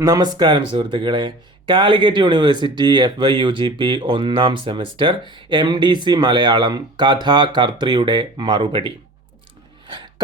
നമസ്കാരം സുഹൃത്തുക്കളെ. Calicut university F Y U G P ഒന്നാം semester M D C Malayalam കഥാകർത്രിയുടെ മറുപടി.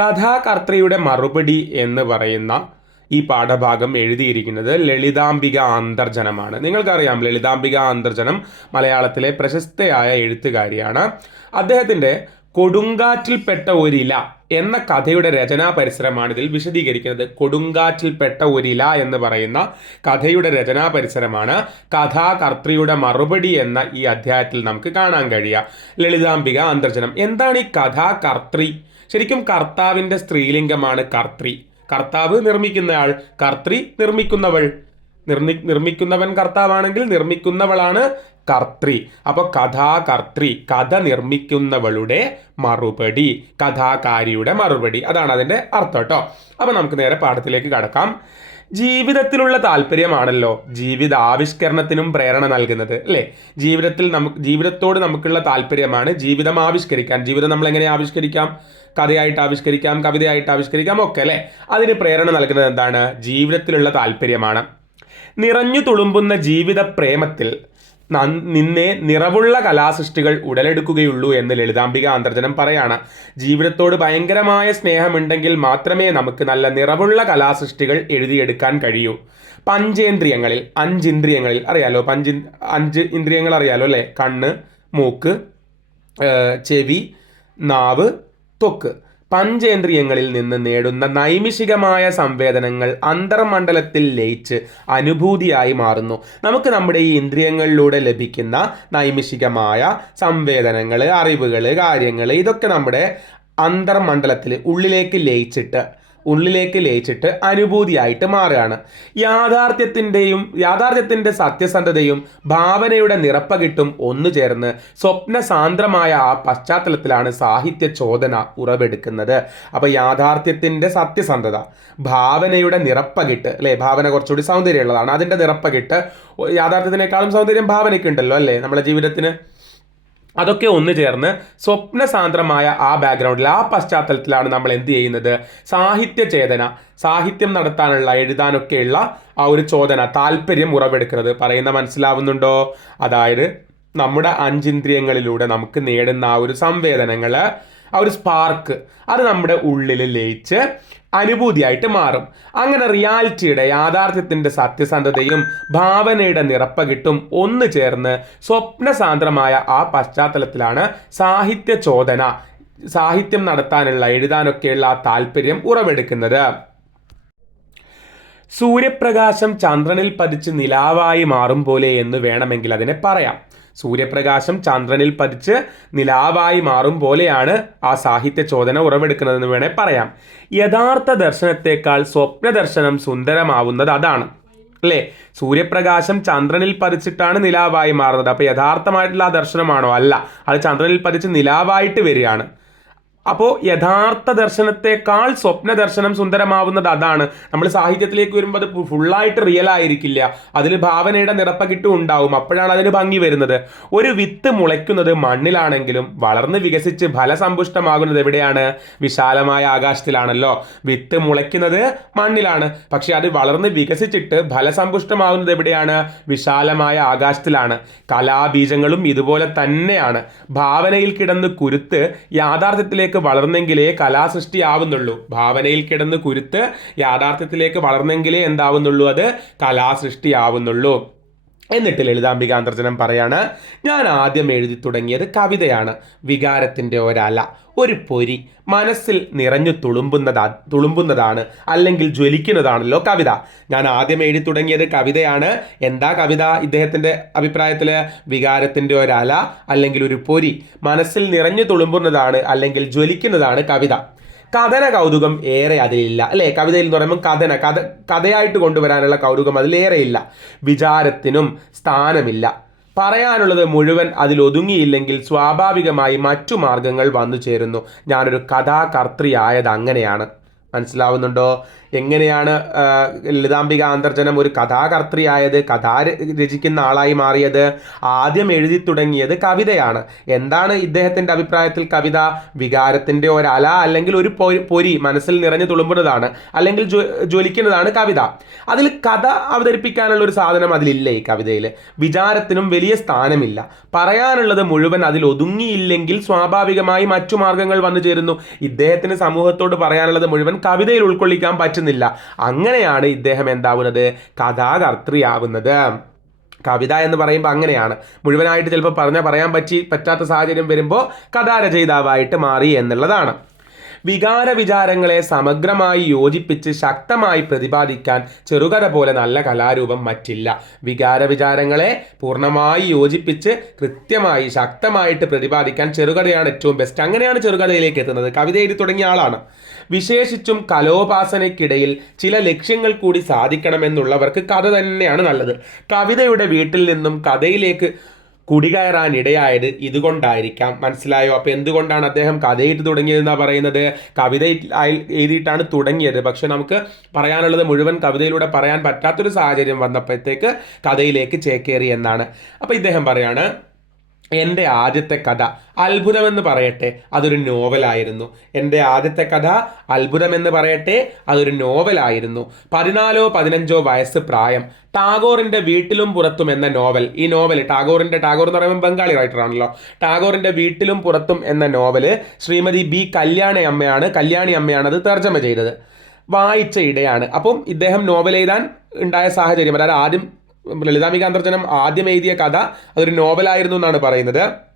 കഥാകർത്രിയുടെ മറുപടി എന്ന് പറയുന്ന ഈ പാഠഭാഗം എഴുതിയിരിക്കുന്നത് ലളിതാംബിക അന്തർജനമാണ്. നിങ്ങൾക്കറിയാം ലളിതാംബിക അന്തർജനം മലയാളത്തിലെ പ്രശസ്തയായ എഴുത്തുകാരിയാണ്. അദ്ദേഹത്തിന്റെ കൊടുങ്കാറ്റിൽപ്പെട്ട ഒരില എന്ന കഥയുടെ രചനാ പരിസരമാണ് ഇതിൽ വിശദീകരിക്കുന്നത്. കൊടുങ്കാറ്റിൽപ്പെട്ട ഒരില എന്ന് പറയുന്ന കഥയുടെ രചനാ പരിസരമാണ്. കഥാകർത്തൃയുടെ മറുപടി എന്ന ഈ അധ്യായത്തിൽ നമുക്ക് കാണാൻ കഴിയുക. ലളിതാംബിക അന്തർജനം എന്താണ് ഈ കഥാകർത്തൃ? ശരിക്കും കർത്താവിന്റെ സ്ത്രീലിംഗമാണ് കർത്തൃ. കർത്താവ് നിർമ്മിക്കുന്നയാൾ കർത്തൃ നിർമ്മിക്കുന്നവൾ. നിർമ്മി നിർമ്മിക്കുന്നവൻ കർത്താവാണെങ്കിൽ നിർമ്മിക്കുന്നവളാണ് കർത്തൃ. അപ്പോൾ കഥാകർത്തൃ കഥ നിർമ്മിക്കുന്നവളുടെ മറുപടി കഥാകാരിയുടെ മറുപടി. അതാണ് അതിന്റെ അർത്ഥം കേട്ടോ. അപ്പോൾ നമുക്ക് നേരെ പാഠത്തിലേക്ക് കടക്കാം. ജീവിതത്തിലുള്ള താല്പര്യമാണല്ലോ ജീവിത ആവിഷ്കരണത്തിനും പ്രേരണ നൽകുന്നത് അല്ലേ? ജീവിതത്തിൽ നമുക്ക് ജീവിതത്തോട് നമുക്കുള്ള താല്പര്യമാണ് ജീവിതം ആവിഷ്കരിക്കാൻ. ജീവിതം നമ്മൾ എങ്ങനെ ആവിഷ്കരിക്കാം? കഥയായിട്ട് ആവിഷ്കരിക്കാം കവിതയായിട്ട് ആവിഷ്കരിക്കാം ഒക്കെ അല്ലേ? അതിന് പ്രേരണ നൽകുന്നത് എന്താണ്? ജീവിതത്തിലുള്ള താല്പര്യമാണ്. നിറഞ്ഞു തുളുമ്പുന്ന ജീവിത പ്രേമത്തിൽ നിന്നെ നിറവുള്ള കലാസൃഷ്ടികൾ ഉടലെടുക്കുകയുള്ളൂ എന്ന് ലളിതാംബിക അന്തർജനം പറയാണ്. ജീവിതത്തോട് ഭയങ്കരമായ സ്നേഹമുണ്ടെങ്കിൽ മാത്രമേ നമുക്ക് നല്ല നിറവുള്ള കലാസൃഷ്ടികൾ എഴുതിയെടുക്കാൻ കഴിയൂ. പഞ്ചേന്ദ്രിയങ്ങളിൽ അഞ്ചിന്ദ്രിയങ്ങളിൽ അറിയാലോ? പഞ്ച് അഞ്ച് ഇന്ദ്രിയങ്ങൾ അറിയാലോ അല്ലേ? കണ്ണ് മൂക്ക് ചെവി നാവ് ത്വക്ക്. പഞ്ചേന്ദ്രിയങ്ങളിൽ നിന്ന് നേടുന്ന നൈമിഷികമായ സംവേദനങ്ങൾ അന്തർമണ്ഡലത്തിൽ ലയിച്ച് അനുഭൂതിയായി മാറുന്നു. നമുക്ക് നമ്മുടെ ഈ ഇന്ദ്രിയങ്ങളിലൂടെ ലഭിക്കുന്ന നൈമിഷികമായ സംവേദനങ്ങൾ അറിവുകൾ കാര്യങ്ങൾ ഇതൊക്കെ നമ്മുടെ അന്തർമണ്ഡലത്തിൽ ഉള്ളിലേക്ക് ലയിച്ചിട്ട് ഉള്ളിലേക്ക് ലയിച്ചിട്ട് അനുഭൂതിയായിട്ട് മാറുകയാണ്. യാഥാർത്ഥ്യത്തിന്റെയും യാഥാർത്ഥ്യത്തിന്റെ സത്യസന്ധതയും ഭാവനയുടെ നിറപ്പകിട്ടും ഒന്നു ചേർന്ന് സ്വപ്നസാന്ദ്രമായ ആ പശ്ചാത്തലത്തിലാണ് സാഹിത്യ ചോദന ഉറവെടുക്കുന്നത്. അപ്പോൾ യാഥാർത്ഥ്യത്തിന്റെ സത്യസന്ധത ഭാവനയുടെ നിറപ്പകിട്ട് അല്ലേ? ഭാവന കുറച്ചുകൂടി സൗന്ദര്യമുള്ളതാണ്. അതിന്റെ നിറപ്പകിട്ട് യാഥാർത്ഥ്യത്തിനേക്കാളും സൗന്ദര്യം ഭാവനയ്ക്കുണ്ടല്ലോ അല്ലേ? നമ്മുടെ ജീവിതത്തിന്? അതൊക്കെ ഒന്ന് ചേർന്ന് സ്വപ്നസാന്ദ്രമായ ആ ബാക്ക്ഗ്രൗണ്ടിൽ ആ പശ്ചാത്തലത്തിലാണ് നമ്മൾ എന്ത് ചെയ്യുന്നത്? സാഹിത്യചേതന സാഹിത്യം നടത്താനുള്ള എഴുതാനൊക്കെയുള്ള ആ ഒരു ചോദന താല്പര്യം ഉറവെടുക്കുന്നത്. പറയുന്ന മനസ്സിലാവുന്നുണ്ടോ? അതായത് നമ്മുടെ അഞ്ചിന്ദ്രിയങ്ങളിലൂടെ നമുക്ക് നേടുന്ന ആ ഒരു സംവേദനങ്ങൾ ആ ഒരു സ്പാർക്ക് അത് നമ്മുടെ ഉള്ളിൽ ലയിച്ച് അനുഭൂതിയായിട്ട് മാറും. അങ്ങനെ റിയാലിറ്റിയുടെ യാഥാർത്ഥ്യത്തിന്റെ സത്യസന്ധതയും ഭാവനയുടെ നിറപ്പകിട്ടും ഒന്ന് ചേർന്ന് സ്വപ്നസാന്ദ്രമായ ആ പശ്ചാത്തലത്തിലാണ് സാഹിത്യ ചോദന സാഹിത്യം നടത്താനുള്ള എഴുതാനൊക്കെയുള്ള ആ താല്പര്യം ഉറവെടുക്കുന്നത്. സൂര്യപ്രകാശം ചന്ദ്രനിൽ പതിച്ച് നിലാവായി മാറും പോലെ എന്ന് വേണമെങ്കിൽ അതിനെ പറയാം. സൂര്യപ്രകാശം ചന്ദ്രനിൽ പതിച്ച് നിലാവായി മാറും പോലെയാണ് ആ സാഹിത്യ ചോദന ഉറവെടുക്കുന്നതെന്ന് വേണേൽ പറയാം. യഥാർത്ഥ ദർശനത്തെക്കാൾ സ്വപ്ന ദർശനം സുന്ദരമാവുന്നത് അതാണ്. അല്ലേ? സൂര്യപ്രകാശം ചന്ദ്രനിൽ പതിച്ചിട്ടാണ് നിലാവായി മാറുന്നത്. അപ്പോൾ യഥാർത്ഥമായിട്ടുള്ള ആ ദർശനമാണോ? അല്ല. അത് ചന്ദ്രനിൽ പതിച്ച് നിലാവായിട്ട് വരികയാണ്. അപ്പോൾ യഥാർത്ഥ ദർശനത്തെക്കാൾ സ്വപ്ന ദർശനം സുന്ദരമാവുന്നത് അതാണ്. നമ്മൾ സാഹിത്യത്തിലേക്ക് വരുമ്പോൾ അത് ഫുള്ളായിട്ട് റിയൽ ആയിരിക്കില്ല. അതിൽ ഭാവനയുടെ നിറപ്പകിട്ടും ഉണ്ടാവും. അപ്പോഴാണ് അതിന് ഭംഗി വരുന്നത്. ഒരു വിത്ത് മുളയ്ക്കുന്നത് മണ്ണിലാണെങ്കിലും വളർന്ന് വികസിച്ച് ഫലസമ്പുഷ്ടമാകുന്നത് എവിടെയാണ്? വിശാലമായ ആകാശത്തിലാണല്ലോ. വിത്ത് മുളയ്ക്കുന്നത് മണ്ണിലാണ്. പക്ഷെ അത് വളർന്ന് വികസിച്ചിട്ട് ഫലസമ്പുഷ്ടമാകുന്നത് എവിടെയാണ്? വിശാലമായ ആകാശത്തിലാണ്. കലാബീജങ്ങളും ഇതുപോലെ തന്നെയാണ്. ഭാവനയിൽ കിടന്ന് കുരുത്ത് യാഥാർത്ഥ്യത്തിലേക്ക് യാഥാർത്ഥ്യത്തിലേക്ക് വളർന്നെങ്കിലേ കലാസൃഷ്ടി ആവുന്നുള്ളൂ. ഭാവനയിൽ കിടന്ന് കുരുത്ത് യാഥാർത്ഥ്യത്തിലേക്ക് വളർന്നെങ്കിലേ എന്താവുന്നുള്ളൂ? അത് കലാസൃഷ്ടി ആവുന്നുള്ളൂ. എന്നിട്ട് ലളിതാംബിക അന്തർജനം പറയാണ്. ഞാൻ ആദ്യം എഴുതി തുടങ്ങിയത് കവിതയാണ്. വികാരത്തിന്റെ ഒരല ഒരു പൊരി. മനസ്സിൽ നിറഞ്ഞു തുളുമ്പുന്നതാ തുളുമ്പുന്നതാണ് അല്ലെങ്കിൽ ജ്വലിക്കുന്നതാണല്ലോ കവിത. ഞാൻ ആദ്യം എഴുതി തുടങ്ങിയത് കവിതയാണ്. എന്താ കവിത ഇദ്ദേഹത്തിന്റെ അഭിപ്രായത്തിൽ വികാരത്തിന്റെ ഒരല അല്ലെങ്കിൽ ഒരു പൊരി. മനസ്സിൽ നിറഞ്ഞു തുളുമ്പുന്നതാണ് അല്ലെങ്കിൽ ജ്വലിക്കുന്നതാണ് കവിത. കഥന കൗതുകം ഏറെ അതിലില്ല. അല്ലേ? കവിതയിൽ എന്ന് പറയുമ്പോൾ കഥന കഥ കഥയായിട്ട് കൊണ്ടുവരാനുള്ള കൗതുകം അതിലേറെയില്ല വിചാരത്തിനും സ്ഥാനമില്ല. പറയാനുള്ളത് മുഴുവൻ അതിൽ ഒതുങ്ങിയില്ലെങ്കിൽ സ്വാഭാവികമായി മറ്റു മാർഗങ്ങൾ വന്നു ചേരുന്നു. ഞാനൊരു കഥാകർത്തൃയായത് അങ്ങനെയാണ്. മനസ്സിലാവുന്നുണ്ടോ? എങ്ങനെയാണ് ലളിതാംബിക അന്തർജനം ഒരു കഥാകർത്തിയായത് കഥാ രചിക്കുന്ന ആളായി മാറിയത് ആദ്യം എഴുതി തുടങ്ങിയത് കവിതയാണ്. എന്താണ് ഇദ്ദേഹത്തിന്റെ അഭിപ്രായത്തിൽ കവിത? വികാരത്തിന്റെ ഒരല അല്ലെങ്കിൽ ഒരു പൊരി മനസ്സിൽ നിറഞ്ഞു തുളുമ്പുന്നതാണ് അല്ലെങ്കിൽ ജ്വ- ജ്വലിക്കുന്നതാണ് കവിത. അതിൽ കഥ അവതരിപ്പിക്കാനുള്ള ഒരു സാധനം അതിലില്ല ഈ കവിതയിൽ വിചാരത്തിനും വലിയ സ്ഥാനമില്ല. പറയാനുള്ളത് മുഴുവൻ അതിൽ ഒതുങ്ങിയില്ലെങ്കിൽ സ്വാഭാവികമായി മറ്റു മാർഗങ്ങൾ വന്നു ചേരുന്നു. ഇദ്ദേഹത്തിന് സമൂഹത്തോട് പറയാനുള്ളത് മുഴുവൻ കവിതയിൽ ഉൾക്കൊള്ളിക്കാൻ പറ്റുന്നില്ല. അങ്ങനെയാണ് ഇദ്ദേഹം എന്താവുന്നത്? കഥാകർത്തൃയാവുന്നത് കവിത എന്ന് പറയുമ്പോൾ അങ്ങനെയാണ്. മുഴുവനായിട്ട് ചിലപ്പോൾ പറഞ്ഞാൽ പറയാൻ പറ്റി പറ്റാത്ത സാഹചര്യം വരുമ്പോൾ കഥാരചയിതാവായിട്ട് മാറി എന്നുള്ളതാണ്. വികാര വിചാരങ്ങളെ സമഗ്രമായി യോജിപ്പിച്ച് ശക്തമായി പ്രതിപാദിക്കാൻ ചെറുകഥ പോലെ നല്ല കലാരൂപം മറ്റില്ല. വികാര വിചാരങ്ങളെ പൂർണമായി യോജിപ്പിച്ച് കൃത്യമായി ശക്തമായിട്ട് പ്രതിപാദിക്കാൻ ചെറുകഥയാണ് ഏറ്റവും ബെസ്റ്റ് അങ്ങനെയാണ് ചെറുകഥയിലേക്ക് എത്തുന്നത്. കവിത എഴുതി തുടങ്ങിയ ആളാണ്. വിശേഷിച്ചും കലോപാസനയ്ക്കിടയിൽ ചില ലക്ഷ്യങ്ങൾ കൂടി സാധിക്കണമെന്നുള്ളവർക്ക് കഥ തന്നെയാണ് നല്ലത്. കവിതയുടെ വീട്ടിൽ നിന്നും കഥയിലേക്ക് കുടികയറാൻ ഇടയായത് ഇതുകൊണ്ടായിരിക്കാം. മനസ്സിലായോ? അപ്പോൾ എന്തുകൊണ്ടാണ് അദ്ദേഹം കഥയിട്ട് തുടങ്ങിയതെന്നാണ് പറയുന്നത്? കവിത എഴുതിയിട്ടാണ് തുടങ്ങിയത്. പക്ഷെ നമുക്ക് പറയാനുള്ളത് മുഴുവൻ കവിതയിലൂടെ പറയാൻ പറ്റാത്തൊരു സാഹചര്യം വന്നപ്പോഴത്തേക്ക് കഥയിലേക്ക് ചേക്കേറി എന്നാണ്. അപ്പോൾ ഇദ്ദേഹം പറയാണ് എന്റെ ആദ്യത്തെ കഥ അത്ഭുതമെന്ന് പറയട്ടെ അതൊരു നോവലായിരുന്നു. എന്റെ ആദ്യത്തെ കഥ അത്ഭുതമെന്ന് പറയട്ടെ അതൊരു നോവലായിരുന്നു. പതിനാലോ പതിനഞ്ചോ വയസ്സ് പ്രായം. ടാഗോറിന്റെ വീട്ടിലും പുറത്തും എന്ന നോവൽ. ഈ നോവൽ ടാഗോറിന്റെ ടാഗോർ എന്ന് പറയുമ്പോൾ ബംഗാളി റൈറ്ററാണല്ലോ ടാഗോറിന്റെ വീട്ടിലും പുറത്തും എന്ന നോവൽ ശ്രീമതി ബി കല്യാണി അമ്മയാണ് കല്യാണി അമ്മയാണ് അത് തർജമ ചെയ്തത്. വായിച്ച ഇടയാണ് അപ്പം ഇദ്ദേഹം നോവൽ എഴുതാൻ ഉണ്ടായ സാഹചര്യം അതായത് ആദ്യം ലളിതാംബിക ആദ്യം എഴുതിയ കഥ അതൊരു നോവലായിരുന്നു എന്നാണ് പറയുന്നത്.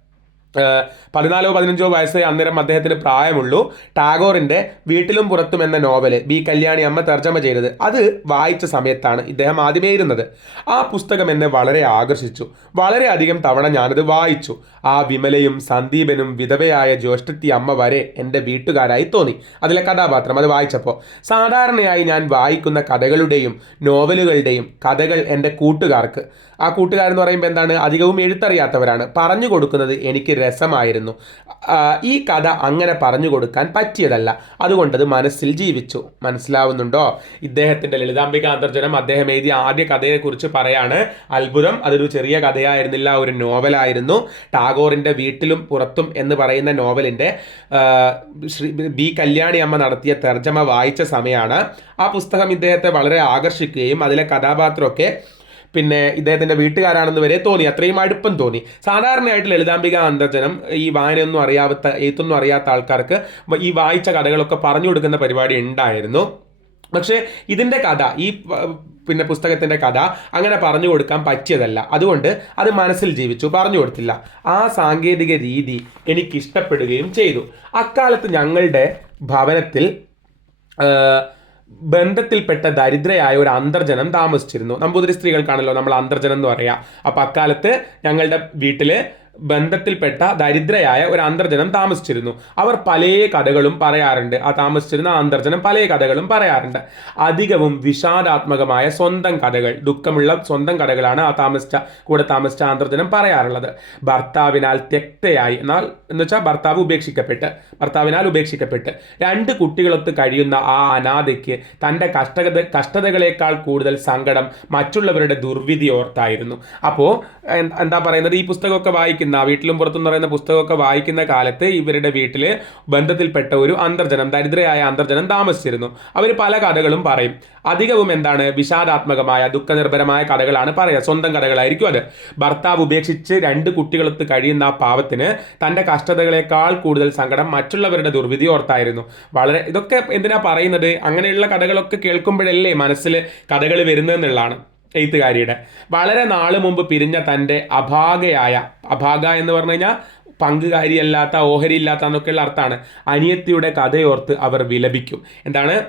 പതിനാലോ പതിനഞ്ചോ വയസ്സേ അന്നേരം അദ്ദേഹത്തിന് പ്രായമുള്ളൂ. ടാഗോറിന്റെ വീട്ടിലും പുറത്തും എന്ന നോവൽ ബി. കല്യാണി അമ്മ തർജമ ചെയ്തത് അത് വായിച്ച സമയത്താണ് ഇദ്ദേഹം ആദ്യമേ ഇരുന്നത്. ആ പുസ്തകം എന്നെ വളരെ ആകർഷിച്ചു. വളരെയധികം തവണ ഞാനത് വായിച്ചു. ആ വിമലയും സന്ദീപനും വിധവയായ ജ്യേഷ്ഠത്തി അമ്മ വരെ എന്റെ വീട്ടുകാരായി തോന്നി. അതിലെ കഥാപാത്രം അത് വായിച്ചപ്പോൾ സാധാരണയായി ഞാൻ വായിക്കുന്ന കഥകളുടെയും നോവലുകളുടെയും കഥകൾ എന്റെ കൂട്ടുകാർക്ക് ആ കൂട്ടുകാരെന്ന് പറയുമ്പോൾ എന്താണ്? അധികവും എഴുത്തറിയാത്തവരാണ്. പറഞ്ഞു കൊടുക്കുന്നത് എനിക്ക് രസമായിരുന്നു. ഈ കഥ അങ്ങനെ പറഞ്ഞു കൊടുക്കാൻ പറ്റിയതല്ല. അതുകൊണ്ടത് മനസ്സിൽ ജീവിച്ചു. മനസ്സിലാവുന്നുണ്ടോ? ഇദ്ദേഹത്തിന്റെ ലളിതാംബിക അന്തർജനം അദ്ദേഹം എഴുതിയ ആദ്യ കഥയെക്കുറിച്ച് പറയാണ്. അത്ഭുതം. അതൊരു ചെറിയ കഥയായിരുന്നില്ല. ഒരു നോവലായിരുന്നു. ടാഗോറിന്റെ വീട്ടിലും പുറത്തും എന്ന് പറയുന്ന നോവലിന്റെ ശ്രീ ബി കല്യാണി അമ്മ നടത്തിയ തർജമ വായിച്ച സമയമാണ് ആ പുസ്തകം ഇദ്ദേഹത്തെ വളരെ ആകർഷിക്കുകയും അതിലെ കഥാപാത്രമൊക്കെ പിന്നെ ഇദ്ദേഹത്തിന്റെ വീട്ടുകാരാണെന്ന് വരെ തോന്നി. അത്രയും അടുപ്പം തോന്നി. സാധാരണയായിട്ട് ലളിതാംബിക അന്തർജനം ഈ വായനയൊന്നും അറിയാത്ത എഴുത്തൊന്നും അറിയാത്ത ആൾക്കാർക്ക് ഈ വായിച്ച കഥകളൊക്കെ പറഞ്ഞു കൊടുക്കുന്ന പരിപാടി ഉണ്ടായിരുന്നു. പക്ഷേ ഇതിന്റെ കഥ ഈ പിന്നെ പുസ്തകത്തിന്റെ കഥ അങ്ങനെ പറഞ്ഞു കൊടുക്കാൻ പറ്റിയതല്ല. അതുകൊണ്ട് അത് മനസ്സിൽ ജീവിച്ചു പറഞ്ഞു കൊടുത്തില്ല. ആ സാങ്കേതിക രീതി എനിക്ക് ഇഷ്ടപ്പെടുകയും ചെയ്തു. അക്കാലത്ത് ഞങ്ങളുടെ ഭവനത്തിൽ ബന്ധത്തിൽപ്പെട്ട ദരിദ്രയായ ഒരു അന്തർജനം താമസിച്ചിരുന്നു. നമ്പൂതിരി സ്ത്രീകൾക്കാണല്ലോ നമ്മൾ അന്തർജനം എന്ന് പറയാം. അപ്പം അക്കാലത്ത് ഞങ്ങളുടെ വീട്ടിൽ ബന്ധത്തിൽപ്പെട്ട ദരിദ്രയായ ഒരു അന്തർജനം താമസിച്ചിരുന്നു. അവർ പല കഥകളും പറയാറുണ്ട്. ആ താമസിച്ചിരുന്ന അന്തർജനം പല കഥകളും പറയാറുണ്ട്. അധികവും വിഷാദാത്മകമായ സ്വന്തം കഥകൾ ദുഃഖമുള്ള സ്വന്തം കഥകളാണ് ആ താമസിച്ച കൂടെ താമസിച്ച അന്തർജനം പറയാറുള്ളത്. ഭർത്താവിനാൽ തെക്തയായി എന്നാൽ എന്ന് വെച്ചാൽ ഭർത്താവ് ഉപേക്ഷിക്കപ്പെട്ട് ഭർത്താവിനാൽ ഉപേക്ഷിക്കപ്പെട്ട്. രണ്ട് കുട്ടികളൊത്ത് കഴിയുന്ന ആ അനാഥയ്ക്ക് തന്റെ കഷ്ടത കഷ്ടതകളേക്കാൾ കൂടുതൽ സങ്കടം മറ്റുള്ളവരുടെ ദുർവിധി ഓർത്തായിരുന്നു അപ്പോൾ എന്താ പറയുന്നത്? ഈ പുസ്തകമൊക്കെ വായിക്കുന്ന വീട്ടിലും പുറത്തും എന്ന് പറയുന്ന പുസ്തകമൊക്കെ വായിക്കുന്ന കാലത്ത് ഇവരുടെ വീട്ടിൽ ബന്ധത്തിൽപ്പെട്ട ഒരു അന്തർജനം ദരിദ്രയായ അന്തർജനം താമസിച്ചിരുന്നു. അവർ പല കഥകളും പറയും. അധികവും എന്താണ് വിഷാദാത്മകമായ ദുഃഖനിർഭരമായ കഥകളാണ് പറയുക. സ്വന്തം കഥകളായിരിക്കും അത്. ഭർത്താവ് ഉപേക്ഷിച്ച് രണ്ട് കുട്ടികളൊത്ത് കഴിയുന്ന ആ പാവത്തിന് തന്റെ കഷ്ടതകളെക്കാൾ കൂടുതൽ സങ്കടം മറ്റുള്ളവരുടെ ദുർവിധി ഓർത്തായിരുന്നു. വളരെ ഇതൊക്കെ എന്തിനാ പറയുന്നത്? അങ്ങനെയുള്ള കഥകളൊക്കെ കേൾക്കുമ്പോഴല്ലേ മനസ്സിൽ കഥകൾ വരുന്നതെന്നുള്ളതാണ് എഴുത്തുകാരിയുടെ. വളരെ നാൾ മുമ്പ് പിരിഞ്ഞ തന്റെ അഭാഗയായ അഭാഗ എന്ന് പറഞ്ഞു കഴിഞ്ഞാൽ പങ്കുകാരിയല്ലാത്ത ഓഹരി ഇല്ലാത്ത എന്നൊക്കെയുള്ള അർത്ഥമാണ്. അനിയത്തിയുടെ കഥയോർത്ത് അവർ വിലപിക്കും. എന്താണ്?